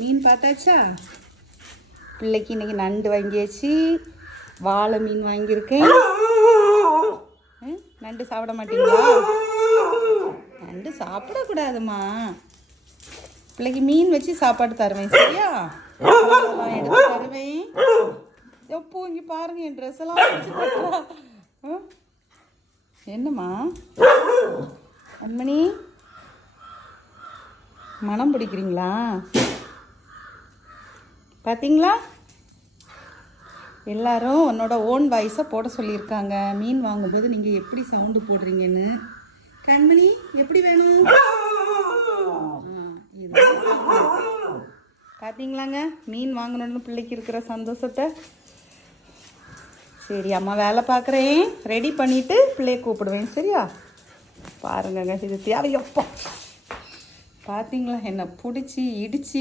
மீன் பார்த்தாச்சா? பிள்ளைக்கு இன்னைக்கு நண்டு வாங்கியாச்சு, வாழை மீன் வாங்கியிருக்கேன். நண்டு சாப்பிட மாட்டீங்களா? நண்டு சாப்பிடக்கூடாதுமா. பிள்ளைக்கு மீன் வச்சு சாப்பாடு தருவேன், சரியா? எடுத்து தருவேன். எப்போ இங்கே பாருங்க, என் ட்ரெஸ் எல்லாம் வச்சு கட்டுறா. என்னம்மா அன்மணி, மனம் பிடிக்கிறீங்களா? பார்த்தீங்களா, எல்லாரும் உன்னோட ஓன் வாய்ஸை போட சொல்லியிருக்காங்க. மீன் வாங்கும்போது நீங்கள் எப்படி சவுண்டு போடுறீங்கன்னு. கண்மணி எப்படி வேணும்? இது பார்த்தீங்களாங்க, மீன் வாங்கணுன்னு பிள்ளைக்கு இருக்கிற சந்தோஷத்தை. சரி, அம்மா வேலை பார்க்குறேன், ரெடி பண்ணிவிட்டு பிள்ளைய கூப்பிடுவேன், சரியா? பாருங்கங்க, இது தேவையப்பா. பார்த்தீங்களா, என்னை பிடிச்சி இடித்து